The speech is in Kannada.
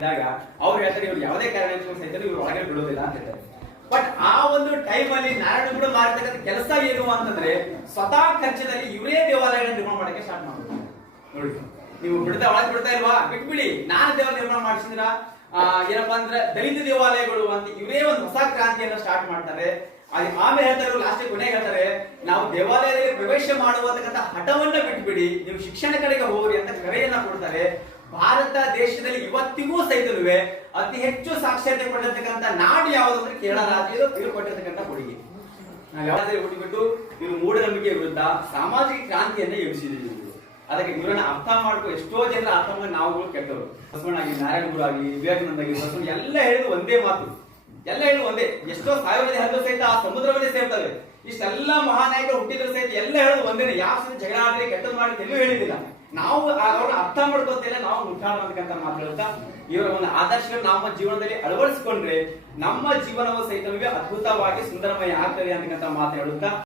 ಇದ್ದಾಗ ಅವ್ರು ಹೇಳ್ತಾರೆ ಇವ್ರು ಯಾವುದೇ ಕಾರಣಕ್ಕೂ ಸಹಿತ ಇವ್ರು ಒಳಗಡೆ ಬಿಡೋದಿಲ್ಲ ಅಂತ ಹೇಳ್ತಾರೆ. ಬಟ್ ಆ ಒಂದು ಟೈಮ್ ಅಲ್ಲಿ ನಾರಾಯಣಗೌಡ ಮಾಡಿರ್ತಕ್ಕಂಥ ಕೆಲಸ ಏನು ಅಂತಂದ್ರೆ ಸ್ವತಃ ಖರ್ಚದಲ್ಲಿ ಇವರೇ ದೇವಾಲಯಗಳನ್ನ ನಿರ್ಮಾಣ ಮಾಡಕ್ಕೆ ಸ್ಟಾರ್ಟ್ ಮಾಡ್ತಾರೆ. ನೋಡಿ, ನೀವು ಒಳಗೆ ಬಿಡ್ತಾ ಇಲ್ವಾ, ಬಿಟ್ಬಿಡಿ, ನಾನು ದೇವಾಲಯ ನಿರ್ಮಾಣ ಮಾಡಿಸಿದ್ರ ಏನಪ್ಪಾ ಅಂದ್ರೆ ದಲಿತ ದೇವಾಲಯಗಳು ಅಂತ ಇವರೇ ಒಂದು ಹೊಸ ಕ್ರಾಂತಿಯನ್ನ ಸ್ಟಾರ್ಟ್ ಮಾಡ್ತಾರೆ. ಆಮೇಲೆ ಹೇಳ್ತಾರೆ, ಲಾಸ್ಟ್ ಕೊನೆಗೆ ಹೇಳ್ತಾರೆ, ನಾವು ದೇವಾಲಯದಲ್ಲಿ ಪ್ರವೇಶ ಮಾಡುವಂತಕ್ಕಂಥ ಹಠವನ್ನ ಬಿಟ್ಬಿಡಿ, ನೀವು ಶಿಕ್ಷಣ ಕಡೆಗೆ ಹೋಗ್ರಿ ಅಂತ ಕರೆಯನ್ನ ಕೊಡ್ತಾರೆ. ಭಾರತ ದೇಶದಲ್ಲಿ ಇವತ್ತಿಗೂ ಸಹಿತನುವೆ ಅತಿ ಹೆಚ್ಚು ಸಾಕ್ಷರತೆ ಪಡೆದಿರ್ತಕ್ಕಂಥ ನಾಡು ಯಾವುದು ಅಂದ್ರೆ ಕೇರಳ ರಾಜ್ಯದ ಇವರು ಕೊಟ್ಟಿರ್ತಕ್ಕಂಥ ಕೊಡುಗೆ. ನಾವು ಯಾವ್ದಾದ್ರು ಹುಟ್ಟಿಬಿಟ್ಟು ಇವರು ಮೂಢನಂಬಿಕೆ ವಿರುದ್ಧ ಸಾಮಾಜಿಕ ಕ್ರಾಂತಿಯನ್ನ ಎಬ್ಬಿಸಿದ್ದೀವಿ. ಅದಕ್ಕೆ ಇವರನ್ನ ಅರ್ಥ ಮಾಡ್ಕೊ ಎಷ್ಟೋ ಜನರ ಅರ್ಥ ಮಾಡಿ ನಾವುಗಳು ಕೆಟ್ಟವರು. ಬಸವಣ್ಣ ಆಗಲಿ, ನಾರಾಯಣಗುರು ಆಗಲಿ, ವಿವೇಕಾನಂದ ಆಗಲಿ, ಬಸವಣ್ಣ ಎಲ್ಲ ಹೇಳಿದ್ರು ಒಂದೇ ಮಾತು, ಎಲ್ಲ ಹೇಳುದು ಒಂದೇ. ಎಷ್ಟೋ ಸಾವಿರದ ಹರಿದು ಸಹಿತ ಆ ಸಮುದ್ರವನ್ನೇ ಸೇರ್ತವೆ. ಇಷ್ಟೆಲ್ಲ ಮಹಾನಾಯಕರು ಹುಟ್ಟಿದ್ರು ಸಹಿತ ಎಲ್ಲ ಹೇಳೋದು ಒಂದೇನೆ. ಯಾವ ಸಹಿತ ಜಗಳ ಆಡ್ರಿ, ಕೆಟ್ಟದ್ದು ಮಾಡಿ ಎಲ್ಲೂ ಹೇಳಿದಿಲ್ಲ. ನಾವು ಅವ್ರನ್ನ ಅರ್ಥ ಮಾಡ್ಕೊತಿಲ್ಲ, ನಾವು ಮುಟ್ಟಾಡಬೇಕಂತ ಮಾತು ಹೇಳ್ತಾ ಇವರ ಒಂದು ಆದರ್ಶಗಳು ನಮ್ಮ ಜೀವನದಲ್ಲಿ ಅಳವಡಿಸಿಕೊಂಡ್ರೆ ನಮ್ಮ ಜೀವನವು ಸಹಿತ ಅದ್ಭುತವಾಗಿ ಸುಂದರಮಯ ಆಗ್ತದೆ ಅಂತಕ್ಕಂಥ ಮಾತು ಹೇಳುತ್ತಾ